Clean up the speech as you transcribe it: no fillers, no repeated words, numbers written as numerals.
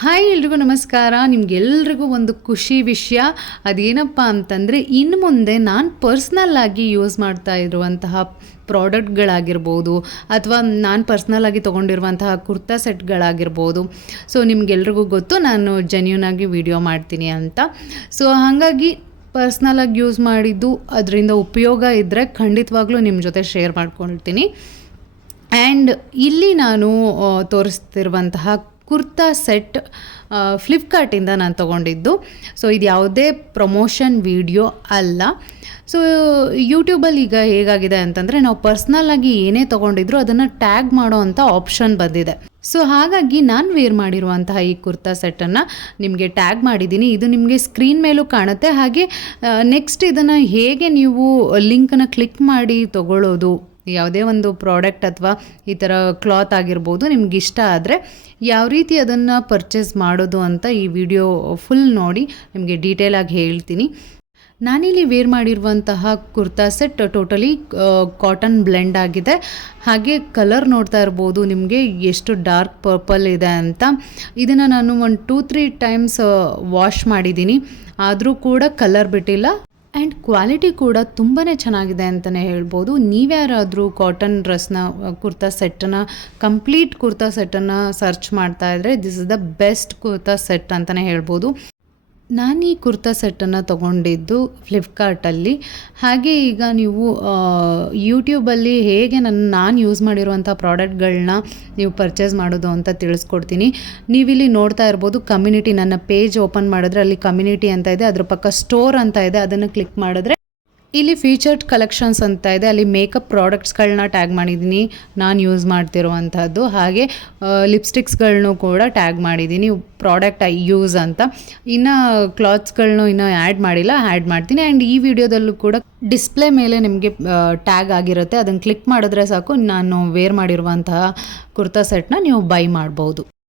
Hi ಎಲ್ರಿಗೂ ನಮಸ್ಕಾರ. ನಿಮಗೆಲ್ರಿಗೂ ಒಂದು ಖುಷಿ ವಿಷಯ ಅದೇನಪ್ಪ ಅಂತಂದರೆ, ಇನ್ನು ಮುಂದೆ ನಾನು ಪರ್ಸ್ನಲ್ಲಾಗಿ ಯೂಸ್ ಮಾಡ್ತಾ ಇರುವಂತಹ ಪ್ರಾಡಕ್ಟ್ಗಳಾಗಿರ್ಬೋದು ಅಥವಾ ನಾನು ಪರ್ಸ್ನಲ್ಲಾಗಿ ತೊಗೊಂಡಿರುವಂತಹ ಕುರ್ತಾ ಸೆಟ್ಗಳಾಗಿರ್ಬೋದು. ಸೊ ನಿಮಗೆಲ್ರಿಗೂ ಗೊತ್ತು ನಾನು ಜೆನ್ಯೂನಾಗಿ ವಿಡಿಯೋ ಮಾಡ್ತೀನಿ ಅಂತ. ಸೊ ಹಾಗಾಗಿ ಪರ್ಸ್ನಲಾಗಿ ಯೂಸ್ ಮಾಡಿದ್ದು ಅದರಿಂದ ಉಪಯೋಗ ಇದ್ದರೆ ಖಂಡಿತವಾಗ್ಲೂ ನಿಮ್ಮ ಜೊತೆ ಶೇರ್ ಮಾಡ್ಕೊಳ್ತೀನಿ. ಆ್ಯಂಡ್ ಇಲ್ಲಿ ನಾನು ತೋರಿಸ್ತಿರುವಂತಹ ಕುರ್ತಾ ಸೆಟ್ ಫ್ಲಿಪ್ಕಾರ್ಟಿಂದ ನಾನು ತೊಗೊಂಡಿದ್ದು. ಸೊ ಇದು ಯಾವುದೇ ಪ್ರಮೋಷನ್ ವಿಡಿಯೋ ಅಲ್ಲ. ಸೊ ಯೂಟ್ಯೂಬಲ್ಲಿ ಈಗ ಹೇಗಾಗಿದೆ ಅಂತಂದರೆ, ನಾವು ಪರ್ಸ್ನಲ್ಲಾಗಿ ಏನೇ ತೊಗೊಂಡಿದ್ರು ಅದನ್ನು ಟ್ಯಾಗ್ ಮಾಡೋ ಅಂಥ ಆಪ್ಷನ್ ಬಂದಿದೆ. ಸೊ ಹಾಗಾಗಿ ನಾನು ವೇರ್ ಮಾಡಿರುವಂತಹ ಈ ಕುರ್ತಾ ಸೆಟ್ಟನ್ನು ನಿಮಗೆ ಟ್ಯಾಗ್ ಮಾಡಿದ್ದೀನಿ. ಇದು ನಿಮಗೆ ಸ್ಕ್ರೀನ್ ಮೇಲೂ ಕಾಣುತ್ತೆ. ಹಾಗೆ ನೆಕ್ಸ್ಟ್ ಇದನ್ನು ಹೇಗೆ ನೀವು ಲಿಂಕನ್ನು ಕ್ಲಿಕ್ ಮಾಡಿ ತೊಗೊಳ್ಳೋದು, ಯಾವುದೇ ಒಂದು ಪ್ರಾಡಕ್ಟ್ ಅಥವಾ ಈ ಥರ ಕ್ಲಾತ್ ಆಗಿರ್ಬೋದು ನಿಮ್ಗೆ ಇಷ್ಟ ಆದರೆ ಯಾವ ರೀತಿ ಅದನ್ನು ಪರ್ಚೇಸ್ ಮಾಡೋದು ಅಂತ ಈ ವಿಡಿಯೋ ಫುಲ್ ನೋಡಿ ನಿಮಗೆ ಡೀಟೇಲಾಗಿ ಹೇಳ್ತೀನಿ. ನಾನಿಲ್ಲಿ ವೇರ್ ಮಾಡಿರುವಂತಹ kurta set totally cotton blend ಆಗಿದೆ. ಹಾಗೆ ಕಲರ್ ನೋಡ್ತಾ ಇರ್ಬೋದು ನಿಮಗೆ ಎಷ್ಟು ಡಾರ್ಕ್ ಪರ್ಪಲ್ ಇದೆ ಅಂತ. ಇದನ್ನು ನಾನು ಒಂದು 2-3 ಟೈಮ್ಸ್ ವಾಶ್ ಮಾಡಿದ್ದೀನಿ, ಆದರೂ ಕೂಡ ಕಲರ್ ಬಿಟ್ಟಿಲ್ಲ. ಆ್ಯಂಡ್ ಕ್ವಾಲಿಟಿ ಕೂಡ ತುಂಬಾ ಚೆನ್ನಾಗಿದೆ ಅಂತಲೇ ಹೇಳ್ಬೋದು. ನೀವ್ಯಾರಾದರೂ ಕಾಟನ್ ಡ್ರೆಸ್ನ ಕುರ್ತಾ ಸೆಟ್ಟನ್ನು, ಕಂಪ್ಲೀಟ್ ಕುರ್ತಾ ಸೆಟ್ಟನ್ನು ಸರ್ಚ್ ಮಾಡ್ತಾ ಇದ್ದರೆ this is the best kurta set ಅಂತಲೇ ಹೇಳ್ಬೋದು. ನಾನು ಈ ಕುರ್ತಾ ಸೆಟ್ಟನ್ನು ತೊಗೊಂಡಿದ್ದು ಫ್ಲಿಪ್ಕಾರ್ಟಲ್ಲಿ. ಹಾಗೆ ಈಗ ನೀವು ಯೂಟ್ಯೂಬಲ್ಲಿ ಹೇಗೆ ನಾನು ಯೂಸ್ ಮಾಡಿರುವಂಥ ಪ್ರಾಡಕ್ಟ್ಗಳನ್ನ ನೀವು ಪರ್ಚೇಸ್ ಮಾಡೋದು ಅಂತ ತಿಳಿಸ್ಕೊಡ್ತೀನಿ. ನೀವಿಲ್ಲಿ ನೋಡ್ತಾ ಇರ್ಬೋದು ಕಮ್ಯುನಿಟಿ, ನನ್ನ ಪೇಜ್ ಓಪನ್ ಮಾಡಿದ್ರೆ ಅಲ್ಲಿ ಕಮ್ಯುನಿಟಿ ಅಂತ ಇದೆ, ಅದ್ರ ಪಕ್ಕ ಸ್ಟೋರ್ ಅಂತ ಇದೆ. ಅದನ್ನು ಕ್ಲಿಕ್ ಮಾಡಿದ್ರೆ ಇಲ್ಲಿ ಫೀಚರ್ಡ್ ಕಲೆಕ್ಷನ್ಸ್ ಅಂತ ಇದೆ, ಅಲ್ಲಿ ಮೇಕಪ್ ಪ್ರಾಡಕ್ಟ್ಸ್ಗಳನ್ನ ಟ್ಯಾಗ್ ಮಾಡಿದ್ದೀನಿ ನಾನು ಯೂಸ್ ಮಾಡ್ತಿರುವಂಥದ್ದು. ಹಾಗೆ ಲಿಪ್ಸ್ಟಿಕ್ಸ್ಗಳನ್ನೂ ಕೂಡ ಟ್ಯಾಗ್ ಮಾಡಿದ್ದೀನಿ, ಪ್ರಾಡಕ್ಟ್ ಐ ಯೂಸ್ ಅಂತ. ಇನ್ನು ಕ್ಲಾತ್ಸ್ಗಳನ್ನೂ ಇನ್ನೂ ಆ್ಯಡ್ ಮಾಡಿಲ್ಲ, ಆ್ಯಡ್ ಮಾಡ್ತೀನಿ. ಆ್ಯಂಡ್ ಈ ವಿಡಿಯೋದಲ್ಲೂ ಕೂಡ ಡಿಸ್ಪ್ಲೇ ಮೇಲೆ ನಿಮಗೆ ಟ್ಯಾಗ್ ಆಗಿರುತ್ತೆ, ಅದನ್ನು ಕ್ಲಿಕ್ ಮಾಡಿದ್ರೆ ಸಾಕು ನಾನು ವೇರ್ ಮಾಡಿರುವಂತಹ ಕುರ್ತಾ ಸೆಟ್ನ ನೀವು ಬೈ ಮಾಡ್ಬೋದು.